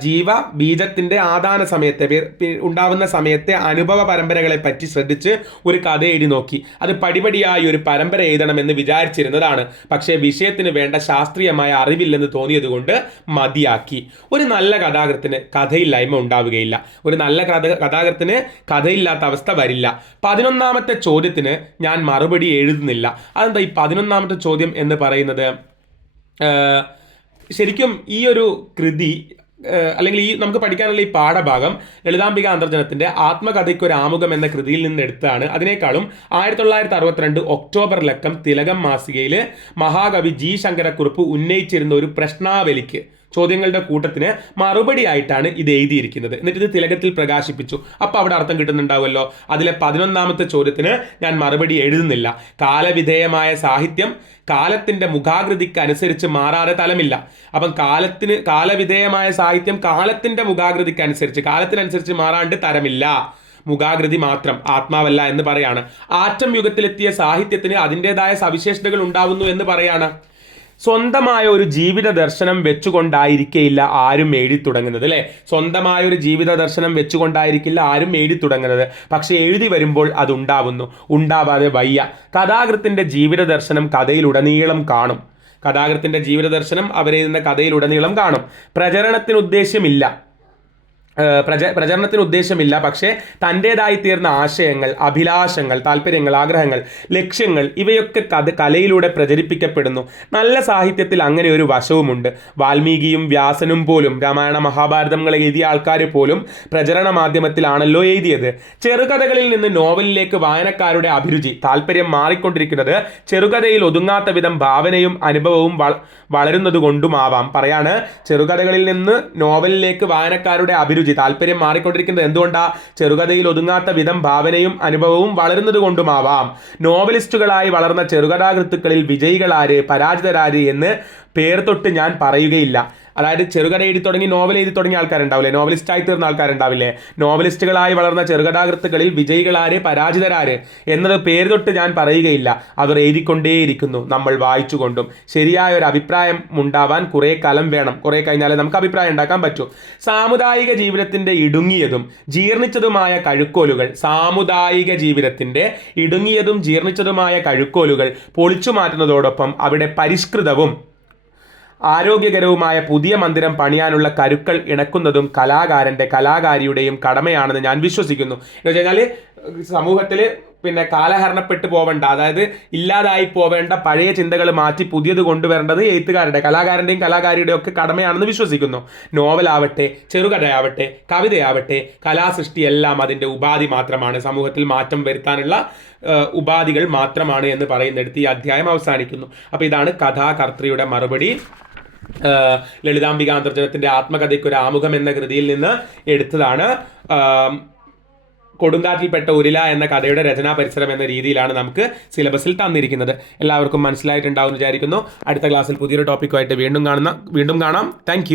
ജീവ ബീജത്തിന്റെ ആദാന സമയത്തെ ഉണ്ടാവുന്ന സമയത്തെ അനുഭവ പരമ്പരകളെ പറ്റി ശ്രദ്ധിച്ച് ഒരു കഥ എഴുതി നോക്കി. അത് പടിപടിയായി ഒരു പരമ്പര എഴുതണമെന്ന് വിചാരിച്ചിരുന്നതാണ്. പക്ഷേ വിഷയത്തിന് വേണ്ട ശാസ്ത്രീയമായ അറിവില്ലെന്ന് തോന്നിയതുകൊണ്ട് മതിയാക്കി. ഒരു നല്ല കഥാകൃത്തിന് കഥയില്ലായ്മ ഉണ്ടാവുകയില്ല. ഒരു നല്ല കഥ കഥാകൃത്തിന് കഥയില്ലാത്ത അവസ്ഥ വരില്ല. പതിനൊന്നാമത്തെ ചോദ്യത്തിന് ഞാൻ മറുപടി എഴുതുന്നില്ല. അതെന്താ ഈ പതിനൊന്നാമത്തെ ചോദ്യം എന്ന് പറയുന്നത്? ശരിക്കും ഈ ഒരു കൃതി അല്ലെങ്കിൽ ഈ നമുക്ക് പഠിക്കാനുള്ള ഈ പാഠഭാഗം ലളിതാംബിക അന്തർജനത്തിന്റെ ആത്മകഥയ്ക്ക് ഒരു ആമുഖം എന്ന കൃതിയിൽ നിന്ന് എടുത്താണ് അതിനേക്കാളും ആയിരത്തി തൊള്ളായിരത്തി അറുപത്തിരണ്ട് ഒക്ടോബർ ലക്കം തിലകം മാസികയിൽ മഹാകവി ജി ശങ്കരക്കുറുപ്പ് ഉന്നയിച്ചിരുന്ന ഒരു പ്രശ്നാവലിക്ക് ചോദ്യങ്ങളുടെ കൂട്ടത്തിന് മറുപടി ആയിട്ടാണ് ഇത് എഴുതിയിരിക്കുന്നത്. എന്നിട്ട് ഇത് തിലകത്തിൽ പ്രകാശിപ്പിച്ചു. അപ്പോൾ അവിടെ അർത്ഥം കിട്ടുന്നുണ്ടാവുമല്ലോ. അതിലെ പതിനൊന്നാമത്തെ ചോദ്യത്തിന് ഞാൻ മറുപടി എഴുതുന്നില്ല. കാലവിധേയമായ സാഹിത്യം കാലത്തിന്റെ മുഖാകൃതിക്ക് അനുസരിച്ച് മാറാതെ തലമില്ല. അപ്പം കാലത്തിന് കാലവിധേയമായ സാഹിത്യം കാലത്തിന്റെ മുഖാകൃതിക്ക് അനുസരിച്ച് കാലത്തിനനുസരിച്ച് മാറാണ്ട് തരമില്ല. മുഖാകൃതി മാത്രം ആത്മാവല്ല എന്ന് പറയാണ്. ആറ്റം യുഗത്തിലെത്തിയ സാഹിത്യത്തിന് അതിന്റെതായ സവിശേഷതകൾ ഉണ്ടാവുന്നു എന്ന് പറയാണ്. സ്വന്തമായ ഒരു ജീവിത ദർശനം വെച്ചുകൊണ്ടായിരിക്കില്ല ആരും എഴുതി തുടങ്ങുന്നത് അല്ലേ? സ്വന്തമായ ഒരു ജീവിത ദർശനം വെച്ചുകൊണ്ടായിരിക്കില്ല ആരും എഴുതി തുടങ്ങുന്നത്. പക്ഷേ എഴുതി വരുമ്പോൾ അത് ഉണ്ടാവുന്നു ഉണ്ടാവാതെ വയ്യ. കഥാകൃത്തിന്റെ ജീവിത ദർശനം കഥയിലുടനീളം കാണും. കഥാകൃത്തിന്റെ ജീവിത ദർശനം അവരെഴുതുന്ന കഥയിലുടനീളം കാണും. പ്രചരണത്തിന് ഉദ്ദേശ്യമില്ല. പ്രച പ്രചരണത്തിന് ഉദ്ദേശമില്ല. പക്ഷേ തന്റേതായി തീർന്ന ആശയങ്ങൾ അഭിലാഷങ്ങൾ താല്പര്യങ്ങൾ ആഗ്രഹങ്ങൾ ലക്ഷ്യങ്ങൾ ഇവയൊക്കെ കഥ കലയിലൂടെ പ്രചരിപ്പിക്കപ്പെടുന്നു. നല്ല സാഹിത്യത്തിൽ അങ്ങനെ ഒരു വശവുമുണ്ട്. വാൽമീകിയും വ്യാസനും പോലും രാമായണ മഹാഭാരതങ്ങൾ എഴുതിയ ആൾക്കാർ പോലും പ്രചരണ മാധ്യമത്തിലാണല്ലോ എഴുതിയത്. ചെറുകഥകളിൽ നിന്ന് നോവലിലേക്ക് വായനക്കാരുടെ അഭിരുചി താല്പര്യം മാറിക്കൊണ്ടിരിക്കുന്നത് ചെറുകഥയിൽ ഒതുങ്ങാത്ത വിധം ഭാവനയും അനുഭവവും വളരുന്നത് കൊണ്ടുമാവാം പറയാണ് ചെറുകഥകളിൽ നിന്ന് നോവലിലേക്ക് വായനക്കാരുടെ അഭിരുചി അഭിരുചി താല്പര്യം മാറിക്കൊണ്ടിരിക്കുന്നത് എന്തുകൊണ്ടാ? ചെറുകഥയിൽ ഒതുങ്ങാത്ത വിധം ഭാവനയും അനുഭവവും വളരുന്നത് കൊണ്ടുമാവാം. നോവലിസ്റ്റുകളായി വളർന്ന ചെറുകഥാകൃത്തുക്കളിൽ വിജയികളാര് പരാജിതരാര് എന്ന് പേർ തൊട്ട് ഞാൻ പറയുകയില്ല. അതായത് ചെറുകഥ എഴുതി തുടങ്ങി നോവൽ എഴുതി തുടങ്ങിയ ആൾക്കാരുണ്ടാവില്ലേ? നോവലിസ്റ്റായി തീർന്ന ആൾക്കാരുണ്ടാവില്ലേ? നോവലിസ്റ്റുകളായി വളർന്ന ചെറുകഥാകൃത്തുക്കളിൽ വിജയികളാര് പരാജിതരാര് എന്നത് പേര് തൊട്ട് ഞാൻ പറയുകയില്ല. അവർ എഴുതിക്കൊണ്ടേയിരിക്കുന്നു നമ്മൾ വായിച്ചുകൊണ്ടും. ശരിയായ ഒരു അഭിപ്രായം ഉണ്ടാവാൻ കുറേ കാലം വേണം. കുറേ കഴിഞ്ഞാലേ നമുക്ക് അഭിപ്രായം ഉണ്ടാക്കാൻ പറ്റൂ. സാമുദായിക ജീവിതത്തിന്റെ ഇടുങ്ങിയതും ജീർണിച്ചതുമായ കഴുക്കോലുകൾ സാമുദായിക ജീവിതത്തിന്റെ ഇടുങ്ങിയതും ജീർണിച്ചതുമായ കഴുക്കോലുകൾ പൊളിച്ചു മാറ്റുന്നതോടൊപ്പം അവിടെ പരിഷ്കൃതവും ആരോഗ്യകരവുമായ പുതിയ മന്ദിരം പണിയാനുള്ള കരുക്കൾ ഇണക്കുന്നതും കലാകാരന്റെ കലാകാരിയുടെയും കടമയാണെന്ന് ഞാൻ വിശ്വസിക്കുന്നു. എന്ന് വെച്ച് കഴിഞ്ഞാൽ സമൂഹത്തിൽ പിന്നെ കാലഹരണപ്പെട്ടു പോവേണ്ട അതായത് ഇല്ലാതായി പോവേണ്ട പഴയ ചിന്തകൾ മാറ്റി പുതിയത് കൊണ്ടുവരേണ്ടത് എഴുത്തുകാരുടെ കലാകാരന്റെയും കലാകാരിയുടെയും ഒക്കെ കടമയാണെന്ന് വിശ്വസിക്കുന്നു. നോവലാവട്ടെ ചെറുകഥയാവട്ടെ കവിതയാവട്ടെ കലാസൃഷ്ടി എല്ലാം അതിന്റെ ഉപാധി മാത്രമാണ്. സമൂഹത്തിൽ മാറ്റം വരുത്താനുള്ള ഉപാധികൾ മാത്രമാണ് എന്ന് പറയുന്നിടത്ത് ഈ അധ്യായം അവസാനിക്കുന്നു. അപ്പോൾ ഇതാണ് കഥാകർത്തൃയുടെ മറുപടി. ലളിതാംബിക അന്തർജനത്തിന്റെ ആത്മകഥയ്ക്ക് ഒരു ആമുഖം എന്ന കൃതിയിൽ നിന്ന് എടുത്തതാണ്. കൊടുങ്കാറ്റിൽപ്പെട്ട ഉരില എന്ന കഥയുടെ രചനാ പരിസരം എന്ന രീതിയിലാണ് നമുക്ക് സിലബസിൽ തന്നിരിക്കുന്നത്. എല്ലാവർക്കും മനസ്സിലായിട്ടുണ്ടാവും വിചാരിക്കുന്നു. അടുത്ത ക്ലാസ്സിൽ പുതിയൊരു ടോപ്പിക്കുമായിട്ട് വീണ്ടും കാണുന്ന വീണ്ടും കാണാം. താങ്ക്